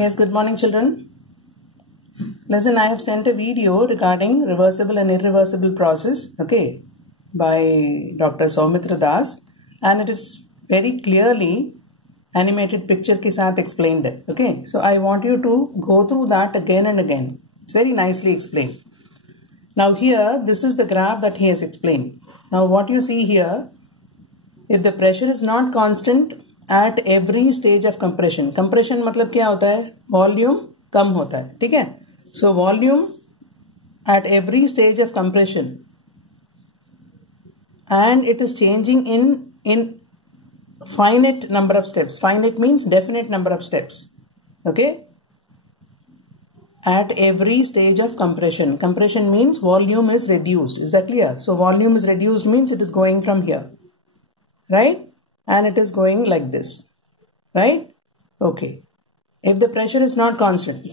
Yes, good morning children. Listen, I have sent a video regarding reversible and irreversible process, okay, by Dr. Soumitra Das, and it is very clearly animated picture ke saath explained, okay. So I want you to go through that again and again. It's very nicely explained. Now here, this is the graph that he has explained. Now what you see here, if the pressure is not constant at every stage of compression मतलब क्या होता है, volume कम होता है, ठीक है. So volume at every stage of compression and it is changing in finite number of steps. Finite means definite number of steps, okay, at every stage of compression. Compression means volume is reduced. Is that clear? So volume is reduced means it is going from here, right, and it is going like this, right? Okay. If the pressure is not constant,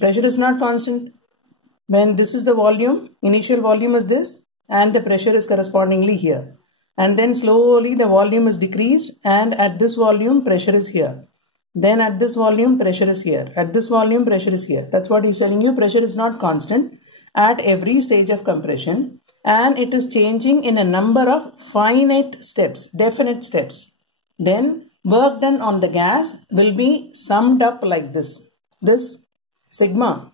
when this is the volume, initial volume is this, and the pressure is correspondingly here, and then slowly the volume is decreased, and at this volume pressure is here, then at this volume pressure is here, at this volume pressure is here. That's what he's telling you. Pressure is not constant at every stage of compression, and it is changing in a number of finite steps, definite steps. Then work done on the gas will be summed up like this. This sigma,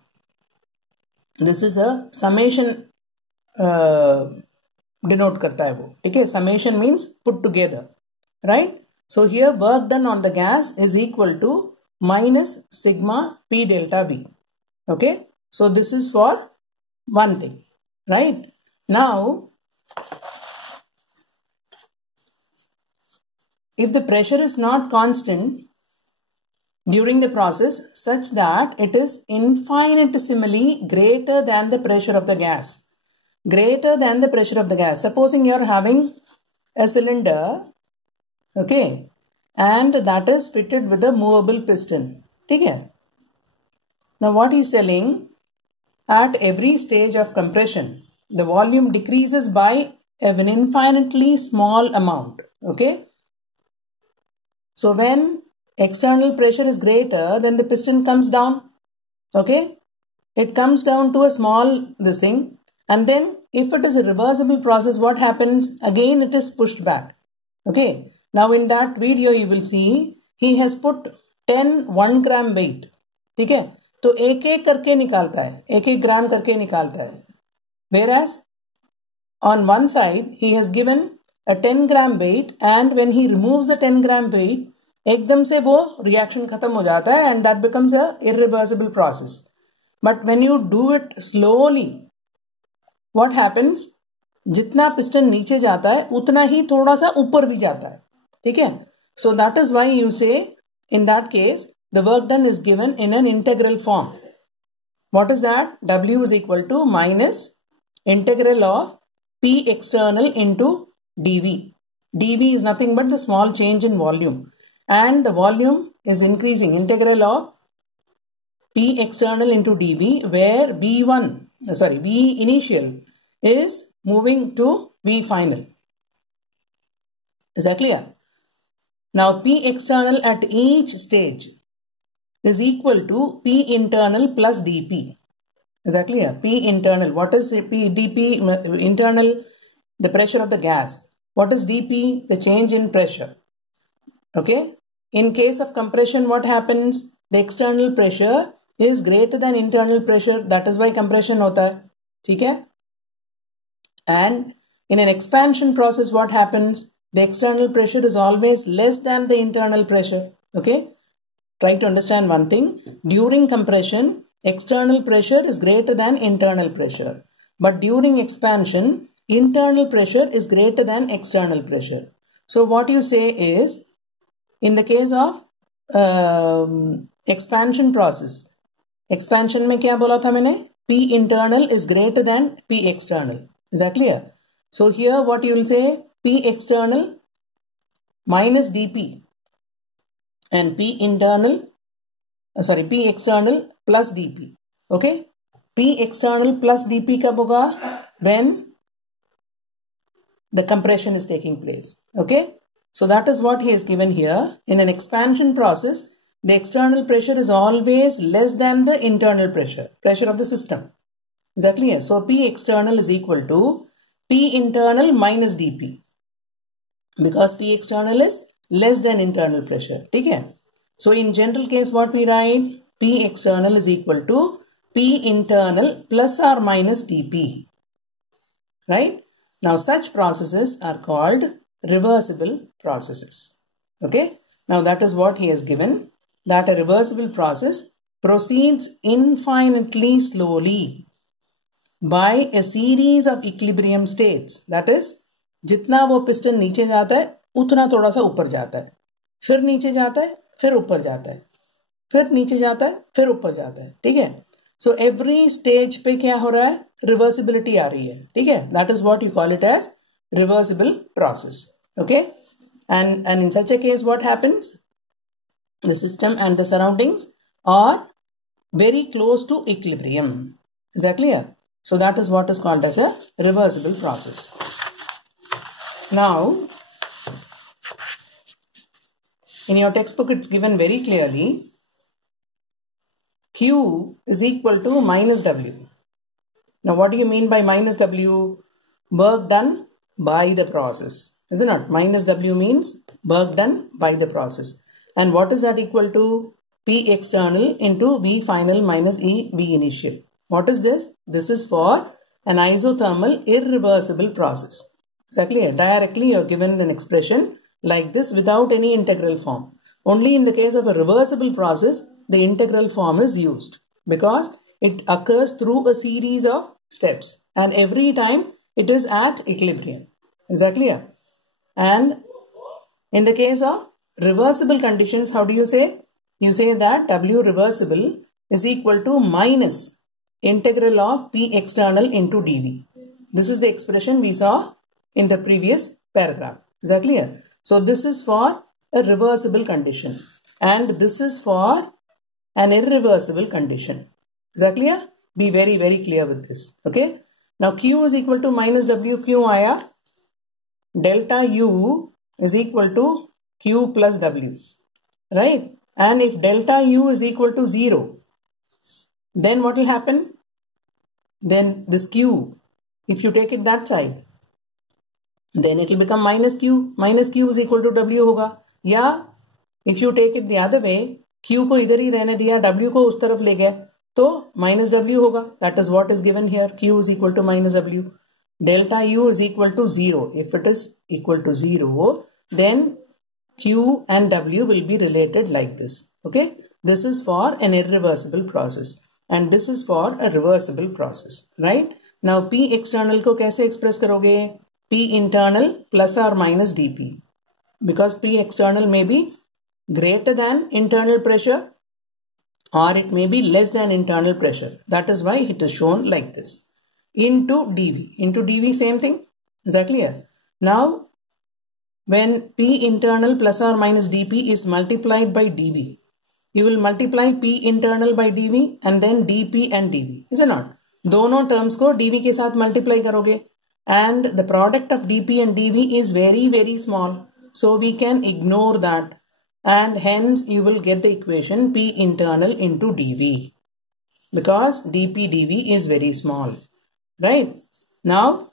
this is a summation denote करता है वो, ठीक है. Summation means put together, right? So here work done on the gas is equal to minus sigma P delta B. Okay. So this is for one thing, right? Now, if the pressure is not constant during the process such that it is infinitesimally greater than the pressure of the gas, supposing you are having a cylinder, okay, and that is fitted with a movable piston, okay. Now what he is telling, at every stage of compression the volume decreases by an infinitely small amount, okay. So when external pressure is greater, then the piston comes down, okay. It comes down to a small this thing, and then if it is a reversible process, what happens? Again it is pushed back, okay. Now in that video you will see he has put 10 1 gram weight, ठीक है. तो एक एक करके निकालता है, एक एक ग्राम करके निकालता है. Whereas on one side he has given a 10 gram weight, and when he removes the 10 gram weight, एकदम से वो reaction खत्म हो जाता है, and that becomes a irreversible process. But when you do it slowly, what happens? जितना piston नीचे जाता है उतना ही थोड़ा सा ऊपर भी जाता है, ठीक है. So that is why you say in that case the work done is given in an integral form. What is that? W is equal to minus integral of P external into dV. dV is nothing but the small change in volume, and the volume is increasing. Integral of P external into dV, where V initial is moving to V final. Is that clear? Now P external at each stage is equal to P internal plus dP. Is that clear? P internal. What is P? dP internal, the pressure of the gas. What is dP? The change in pressure. Okay. In case of compression, what happens? The external pressure is greater than internal pressure. That is why compression होता है, ठीक है. And in an expansion process, what happens? The external pressure is always less than the internal pressure. Okay. Trying to understand one thing. During compression, external pressure is greater than internal pressure. But during expansion, internal pressure is greater than external pressure. So what you say is, in the case of expansion process, expansion में क्या बोला था मैंने? P internal is greater than P external. Is that clear? So here what you will say, P external minus dP, and P external plus dP. Okay. P external plus dP कब होगा? When the compression is taking place. Okay. So that is what he has given here. In an expansion process, the external pressure is always less than the internal pressure of the system. Is that clear? So P external is equal to P internal minus dP, because P external is less than internal pressure. Okay? So in general case, what we write? P external is equal to P internal plus or minus dP. Right? Now such processes are called reversible processes. Okay? Now that is what he has given, that a reversible process proceeds infinitely slowly by a series of equilibrium states. That is, जितना वो piston नीचे जाता है उतना थोड़ा सा ऊपर जाता है, फिर नीचे जाता है, फिर ऊपर जाता है, फिर नीचे जाता है, फिर ऊपर जाता है. ठीक है? सो एवरी स्टेज पे क्या हो रहा है? रिवर्सिबिलिटी आ रही है. ठीक है? That is what you call it as reversible process. Okay? And in such a case, what happens? The system and the surroundings are very close to equilibrium. Is that clear? So that is what is called as a reversible process. Now, in your textbook, it's given very clearly, Q is equal to minus W. Now, what do you mean by minus W? Work done by the process. Is it not? Minus W means work done by the process. And what is that equal to? P external into V final minus E V initial. What is this? This is for an isothermal irreversible process. Exactly. Directly you are given an expression like this without any integral form. Only in the case of a reversible process, the integral form is used, because it occurs through a series of steps and every time it is at equilibrium. Is that clear? And in the case of reversible conditions, how do you say? You say that W reversible is equal to minus integral of P external into dV. This is the expression we saw in the previous paragraph. Is that clear? So this is for a reversible condition and this is for an irreversible condition. Is that clear? Be very, very clear with this. Okay. Now Q is equal to minus W. Q आया. Delta U is equal to Q plus W, right? And if delta U is equal to 0, then what will happen? Then this Q, if you take it that side, then it will become minus Q. Minus Q is equal to W होगा. या if you take it the other way, Q को इधर ही रहने दिया, W को उस तरफ ले गए, तो minus W होगा. That is what is given here. Q is equal to minus W. Delta U is equal to 0. If it is equal to 0, then Q and W will be related like this. Okay? This is for an irreversible process and this is for a reversible process. Right? Now P external को कैसे express करोगे? P internal plus or minus dP. Because P external may be greater than internal pressure or it may be less than internal pressure. That is why it is shown like this. Into dV. Into dV, same thing. Is that clear? Now, when P internal plus or minus dP is multiplied by dV, you will multiply P internal by dV and then dP and dV. Is it not? दोनों terms को dV के साथ multiply करोगे and the product of dP and dV is very, very small. So we can ignore that and hence you will get the equation P internal into dV because dP dV is very small. Right? Now,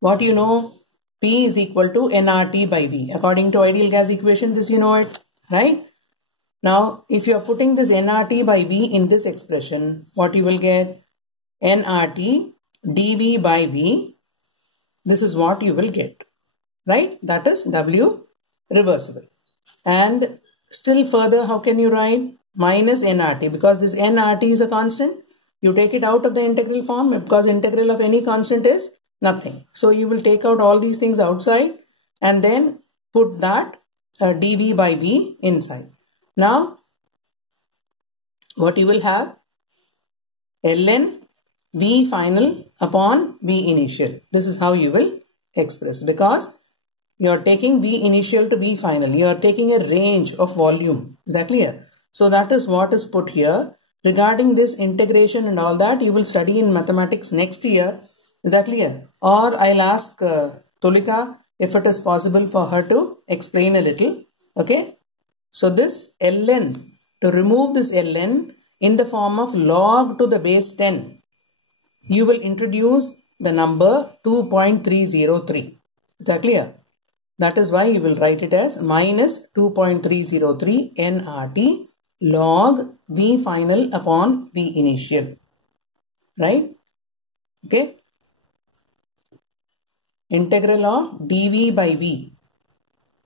what you know? P is equal to nRT by V. According to ideal gas equation, this you know it. Right? Now, if you are putting this nRT by V in this expression, what you will get? nRT dV by V. This is what you will get. Right? That is W reversible. And still further, how can you write? Minus nRT, because this nRT is a constant. You take it out of the integral form because integral of any constant is nothing. So you will take out all these things outside and then put that dV by V inside. Now, what you will have? ln V final upon V initial. This is how you will express because you are taking V initial to V final. You are taking a range of volume. Is that clear? So that is what is put here. Regarding this integration and all that, you will study in mathematics next year. Is that clear? Or I'll ask Tulika if it is possible for her to explain a little. Okay? So this ln, to remove this ln in the form of log to the base 10, you will introduce the number 2.303. Is that clear? That is why you will write it as minus 2.303 nRT log V final upon V initial. Right? Okay. Integral of dV by V.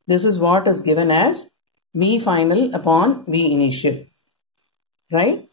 This is what is given as V final upon V initial. Right?